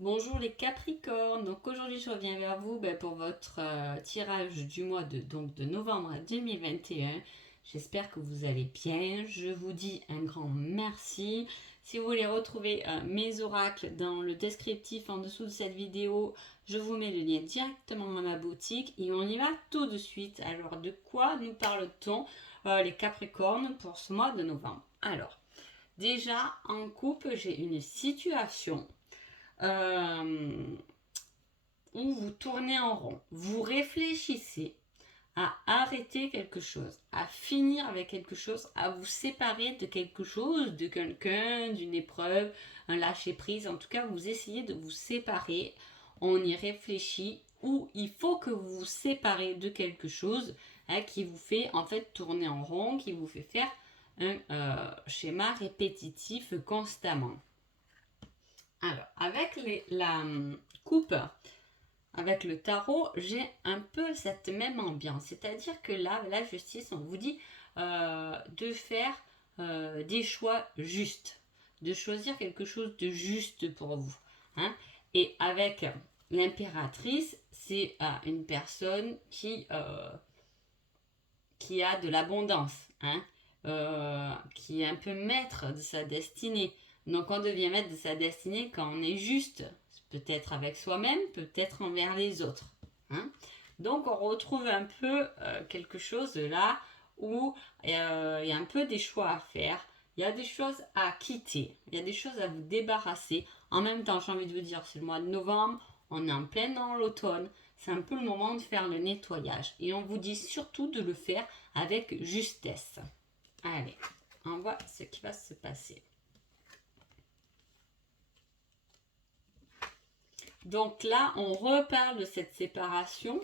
Bonjour les Capricornes, donc aujourd'hui je reviens vers vous pour votre tirage du mois de novembre 2021. J'espère que vous allez bien, je vous dis un grand merci. Si vous voulez retrouver mes oracles dans le descriptif en dessous de cette vidéo, je vous mets le lien directement à ma boutique et on y va tout de suite. Alors de quoi nous parle-t-on les Capricornes pour ce mois de novembre? Alors déjà en couple j'ai une situation euh, où vous tournez en rond. Vous réfléchissez à arrêter quelque chose, à finir avec quelque chose, à vous séparer de quelque chose, de quelqu'un, d'une épreuve, un lâcher-prise. En tout cas, vous essayez de vous séparer. On y réfléchit ou il faut que vous vous séparez de quelque chose qui vous fait en fait tourner en rond, qui vous fait faire un schéma répétitif constamment. Alors, avec la coupe, avec le tarot, j'ai un peu cette même ambiance. C'est-à-dire que là, la justice, on vous dit de faire des choix justes, de choisir quelque chose de juste pour vous. Hein. Et avec l'impératrice, c'est une personne qui a de l'abondance, hein, qui est un peu maître de sa destinée. Donc on devient maître de sa destinée quand on est juste, peut-être avec soi-même, peut-être envers les autres. Hein. Donc on retrouve un peu quelque chose là où il y a un peu des choix à faire, il y a des choses à quitter, il y a des choses à vous débarrasser. En même temps, j'ai envie de vous dire, c'est le mois de novembre, on est en plein dans l'automne, c'est un peu le moment de faire le nettoyage. Et on vous dit surtout de le faire avec justesse. Allez, on voit ce qui va se passer. Donc là, on reparle de cette séparation,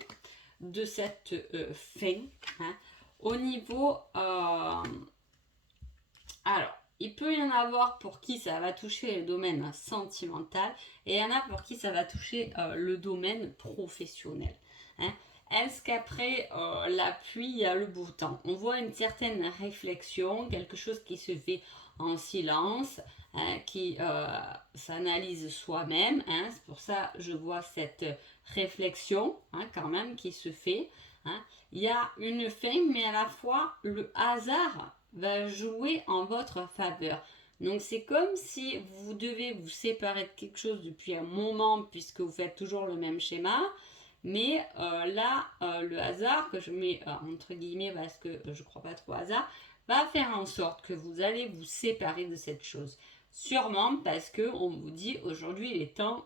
de cette fin. Hein, au niveau... alors, il peut y en avoir pour qui ça va toucher le domaine sentimental et il y en a pour qui ça va toucher le domaine professionnel. Hein. Est-ce qu'après la pluie, il y a le beau temps? On voit une certaine réflexion, quelque chose qui se fait en silence, hein, qui s'analyse soi-même. Hein. C'est pour ça que je vois cette réflexion hein, quand même qui se fait. Hein. Il y a une fin, mais à la fois le hasard va jouer en votre faveur. Donc c'est comme si vous devez vous séparer de quelque chose depuis un moment puisque vous faites toujours le même schéma. Mais là, le hasard, que je mets entre guillemets parce que je ne crois pas trop au hasard, va faire en sorte que vous allez vous séparer de cette chose. Sûrement parce que on vous dit aujourd'hui il est temps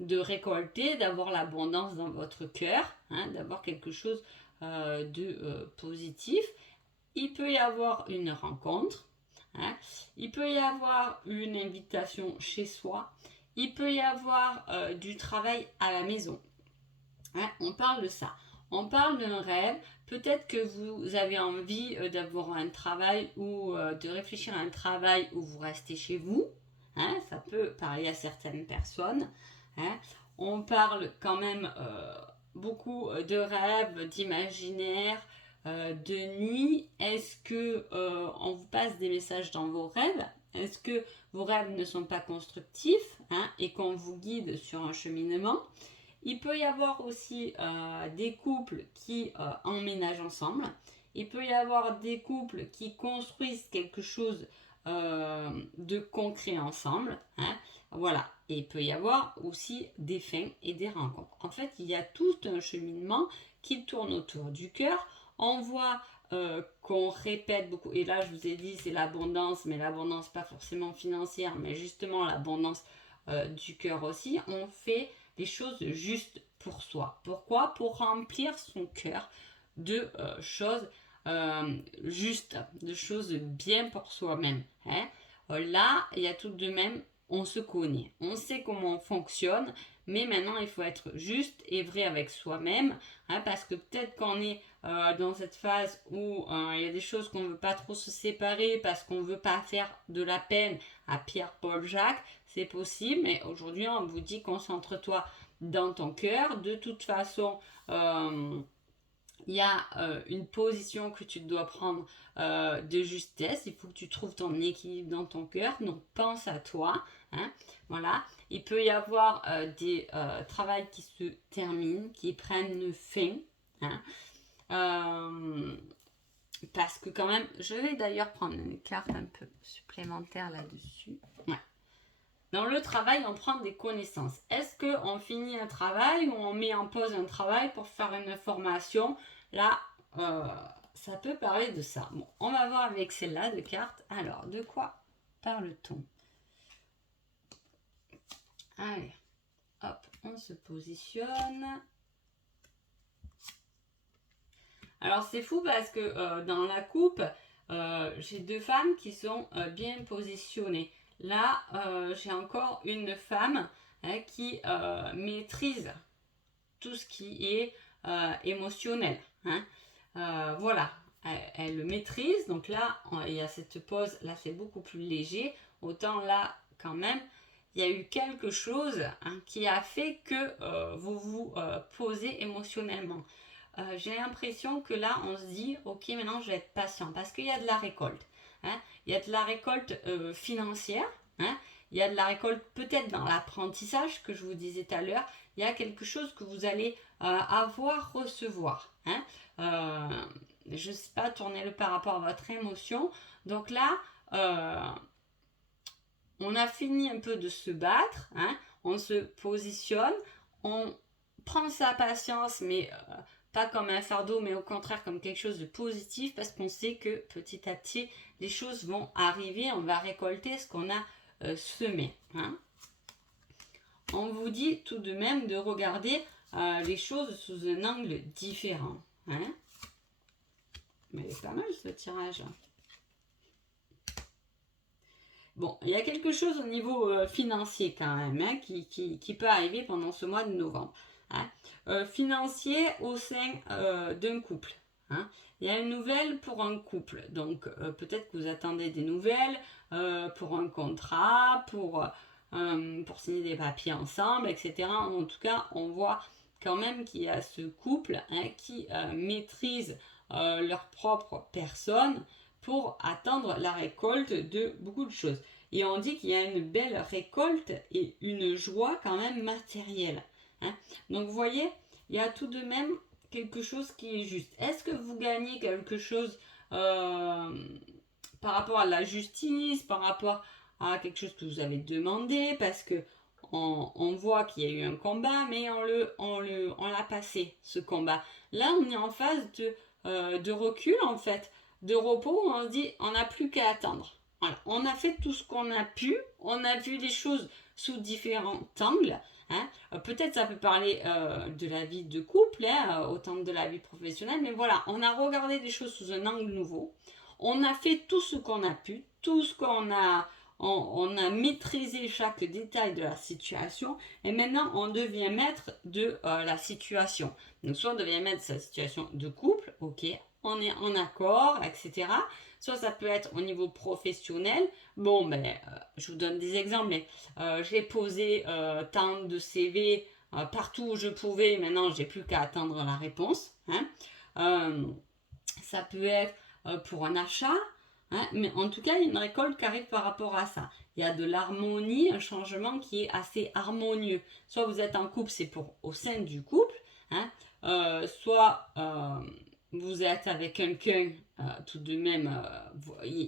de récolter, d'avoir l'abondance dans votre cœur, hein, d'avoir quelque chose de positif. Il peut y avoir une rencontre, hein, il peut y avoir une invitation chez soi, il peut y avoir du travail à la maison. Hein, on parle de ça. On parle d'un rêve. Peut-être que vous avez envie d'avoir un travail ou de réfléchir à un travail où vous restez chez vous. Hein, ça peut parler à certaines personnes. Hein. On parle quand même beaucoup de rêves, d'imaginaire, de nuit. Est-ce que on vous passe des messages dans vos rêves? Est-ce que vos rêves ne sont pas constructifs hein, et qu'on vous guide sur un cheminement? Il peut y avoir aussi des couples qui emménagent ensemble. Il peut y avoir des couples qui construisent quelque chose de concret ensemble. Hein. Voilà. Et il peut y avoir aussi des fins et des rencontres. En fait, il y a tout un cheminement qui tourne autour du cœur. On voit qu'on répète beaucoup. Et là, je vous ai dit, c'est l'abondance, mais l'abondance pas forcément financière, mais justement l'abondance du cœur aussi. On fait des choses justes pour soi. Pourquoi? Pour remplir son cœur de choses justes, de choses bien pour soi-même. Hein. Là, il y a tout de même, on se connaît, on sait comment on fonctionne, mais maintenant il faut être juste et vrai avec soi-même, hein, parce que peut-être qu'on est dans cette phase où il y a des choses qu'on ne veut pas trop se séparer parce qu'on ne veut pas faire de la peine à Pierre, Paul, Jacques, c'est possible, mais aujourd'hui on vous dit concentre-toi dans ton cœur. De toute façon, il y a une position que tu dois prendre de justesse. Il faut que tu trouves ton équilibre dans ton cœur. Donc, pense à toi. Hein, voilà. Il peut y avoir des travails qui se terminent, qui prennent fin. Hein, parce que quand même, je vais d'ailleurs prendre une carte un peu supplémentaire là-dessus. Ouais. Dans le travail, on prend des connaissances. Est-ce qu'on finit un travail ou on met en pause un travail pour faire une formation? Là, ça peut parler de ça. Bon, on va voir avec celle-là de cartes. Alors, de quoi parle-t-on? Allez, hop, on se positionne. Alors, c'est fou parce que dans la coupe, j'ai deux femmes qui sont bien positionnées. Là, j'ai encore une femme qui maîtrise tout ce qui est émotionnel. Hein. Voilà, elle le maîtrise. Donc là, il y a cette pause. Là, c'est beaucoup plus léger. Autant là, quand même, il y a eu quelque chose qui a fait que vous vous posez émotionnellement. J'ai l'impression que là, on se dit, ok, maintenant, je vais être patient parce qu'il y a de la récolte. Hein. Il y a de la récolte financière. Hein. Il y a de la récolte peut-être dans l'apprentissage que je vous disais tout à l'heure. Il y a quelque chose que vous allez avoir, recevoir. Hein. Je ne sais pas, tournez-le par rapport à votre émotion. Donc là, on a fini un peu de se battre. Hein. On se positionne. On prend sa patience, mais pas comme un fardeau, mais au contraire comme quelque chose de positif parce qu'on sait que petit à petit, les choses vont arriver. On va récolter ce qu'on a semé. Hein. On vous dit tout de même de regarder les choses sous un angle différent. Hein. Mais il est pas mal ce tirage. Bon, il y a quelque chose au niveau financier quand même hein, qui peut arriver pendant ce mois de novembre. Hein. Financier au sein d'un couple. Hein. Il y a une nouvelle pour un couple. Donc peut-être que vous attendez des nouvelles pour un contrat, pour signer des papiers ensemble, etc. En tout cas, on voit quand même qu'il y a ce couple hein, qui maîtrise leur propre personne pour attendre la récolte de beaucoup de choses. Et on dit qu'il y a une belle récolte et une joie quand même matérielle. Hein. Donc vous voyez, il y a tout de même quelque chose qui est juste. Est-ce que vous gagnez quelque chose par rapport à la justice, par rapport à quelque chose que vous avez demandé, parce que on voit qu'il y a eu un combat, mais on l'a passé, ce combat. Là, on est en phase de recul, en fait, de repos, où on se dit, on n'a plus qu'à attendre. Voilà. On a fait tout ce qu'on a pu, on a vu les choses sous différents angles. Hein. Peut-être ça peut parler de la vie de couple, hein, autant de la vie professionnelle, mais voilà, on a regardé les choses sous un angle nouveau. On a fait tout ce qu'on a pu, tout ce qu'on a... On a maîtrisé chaque détail de la situation et maintenant on devient maître de la situation. Donc soit on devient maître de sa situation de couple, ok, on est en accord, etc. Soit ça peut être au niveau professionnel. Bon, ben, je vous donne des exemples, mais j'ai posé tant de CV partout où je pouvais, maintenant j'ai plus qu'à attendre la réponse. Hein. Ça peut être pour un achat. Hein, mais en tout cas, il y a une récolte qui arrive par rapport à ça. Il y a de l'harmonie, un changement qui est assez harmonieux. Soit vous êtes en couple, c'est pour au sein du couple. Hein, soit vous êtes avec quelqu'un tout de même.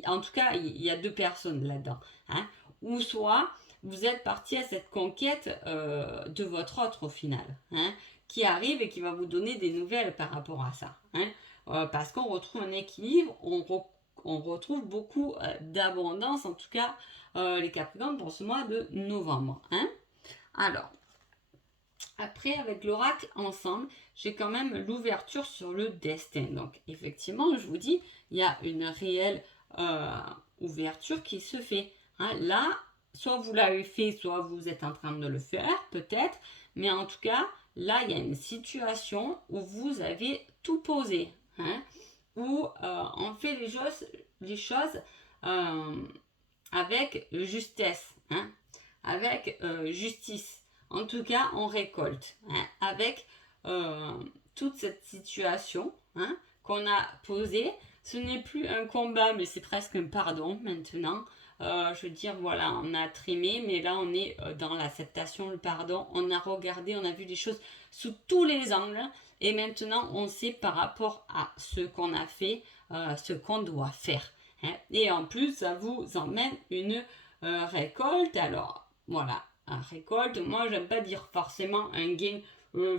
En tout cas, il y a deux personnes là-dedans. Hein, ou soit vous êtes parti à cette conquête de votre autre au final. Hein, qui arrive et qui va vous donner des nouvelles par rapport à ça. Hein, parce qu'on retrouve un équilibre, on retrouve beaucoup d'abondance, en tout cas les Capricornes pour ce mois de novembre. Hein. Alors, après avec l'oracle ensemble, j'ai quand même l'ouverture sur le destin. Donc effectivement, je vous dis, il y a une réelle ouverture qui se fait. Hein. Là, soit vous l'avez fait, soit vous êtes en train de le faire, peut-être. Mais en tout cas, là, il y a une situation où vous avez tout posé. Hein, où on fait les choses avec justesse, hein, avec justice. En tout cas, on récolte hein, avec toute cette situation hein, qu'on a posé. Ce n'est plus un combat, mais c'est presque un pardon maintenant. Je veux dire, voilà, on a trimé, mais là on est dans l'acceptation, le pardon. On a regardé, on a vu les choses sous tous les angles. Et maintenant, on sait par rapport à ce qu'on a fait, ce qu'on doit faire. Hein. Et en plus, ça vous emmène une récolte. Alors, voilà, une récolte. Moi, j'aime pas dire forcément un gain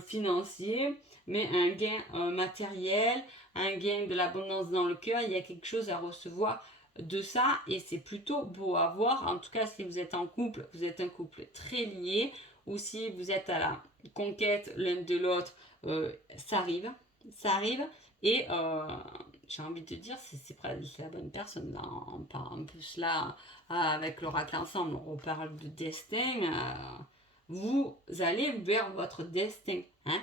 financier, mais un gain matériel, un gain de l'abondance dans le cœur. Il y a quelque chose à recevoir de ça et c'est plutôt beau à voir. En tout cas, si vous êtes en couple, vous êtes un couple très lié, ou si vous êtes à la conquête l'un de l'autre, ça arrive, et j'ai envie de dire, c'est la bonne personne. Là, on parle en plus là, avec l'oracle ensemble, on reparle de destin. Vous allez vers votre destin. Hein.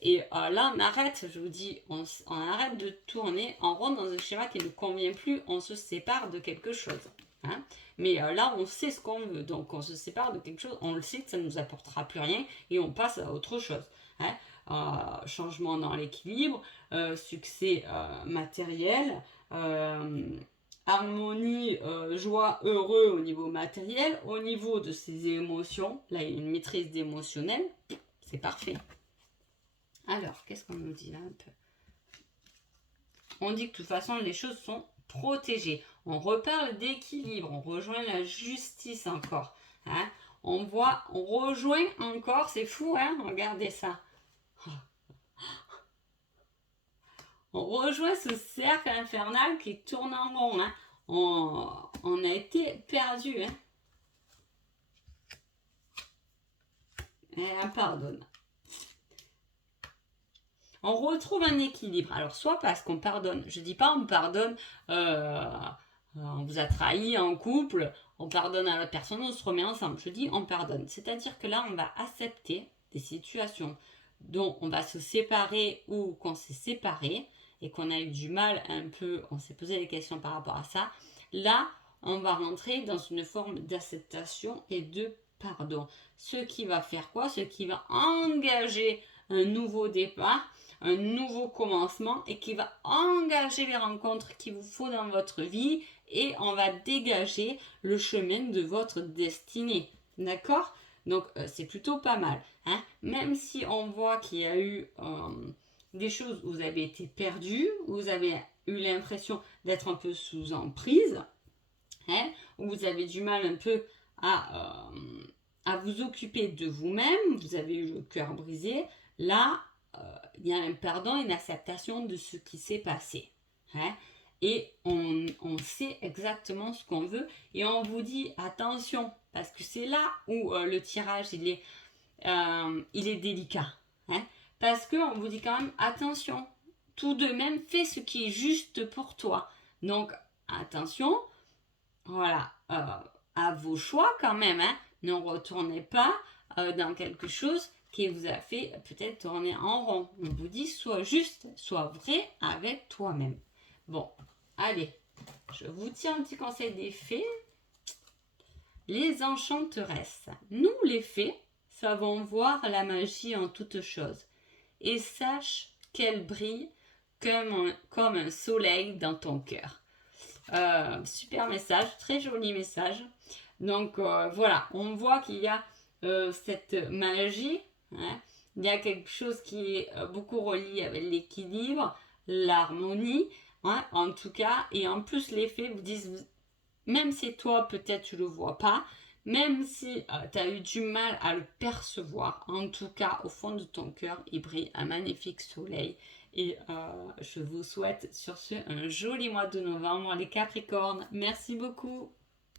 Et là, on arrête, je vous dis, on arrête de tourner en rond dans un schéma qui ne convient plus, on se sépare de quelque chose. Hein. Mais là, on sait ce qu'on veut, donc on se sépare de quelque chose, on le sait que ça ne nous apportera plus rien et on passe à autre chose. Hein. Changement dans l'équilibre, succès matériel, harmonie, joie, heureux au niveau matériel, au niveau de ses émotions, là il y a une maîtrise d'émotionnel, c'est parfait. Alors, qu'est-ce qu'on nous dit là un peu? On dit que de toute façon les choses sont protégées. On reparle d'équilibre, on rejoint la justice encore. Hein. On rejoint encore, c'est fou, hein, regardez ça. On rejoint ce cercle infernal qui tourne en rond. Hein. On a été perdu. Hein. Et on pardonne. On retrouve un équilibre. Alors, soit parce qu'on pardonne. Je ne dis pas on pardonne, on vous a trahi en couple, on pardonne à la personne, on se remet ensemble. Je dis on pardonne. C'est-à-dire que là, on va accepter des situations dont on va se séparer ou qu'on s'est séparé et qu'on a eu du mal un peu, on s'est posé des questions par rapport à ça. Là, on va rentrer dans une forme d'acceptation et de pardon. Ce qui va faire quoi? Ce qui va engager un nouveau départ, un nouveau commencement et qui va engager les rencontres qu'il vous faut dans votre vie et on va dégager le chemin de votre destinée. D'accord? Donc, c'est plutôt pas mal. Hein? Même si on voit qu'il y a eu des choses où vous avez été perdu, où vous avez eu l'impression d'être un peu sous emprise, hein? Où vous avez du mal un peu à vous occuper de vous-même, vous avez eu le cœur brisé, là, il y a un pardon, une acceptation de ce qui s'est passé. Hein? Et on sait exactement ce qu'on veut et on vous dit attention, parce que c'est là où le tirage il est délicat. Hein? Parce qu'on vous dit quand même attention, tout de même fais ce qui est juste pour toi. Donc attention, voilà, à vos choix quand même. Hein? Ne retournez pas dans quelque chose qui vous a fait peut-être tourner en rond. On vous dit sois juste, sois vrai avec toi-même. Bon, allez, je vous tiens un petit conseil des fées. Les enchanteresses. Nous, les fées, savons voir la magie en toutes choses. Et sache qu'elle brille comme un soleil dans ton cœur. Super message, très joli message. Donc voilà, on voit qu'il y a cette magie. Hein. Il y a quelque chose qui est beaucoup relié avec l'équilibre, l'harmonie. Hein, en tout cas, et en plus les fées vous disent, même si toi peut-être tu le vois pas, même si tu as eu du mal à le percevoir, en tout cas au fond de ton cœur, il brille un magnifique soleil. Et je vous souhaite sur ce un joli mois de novembre, les Capricornes. Merci beaucoup.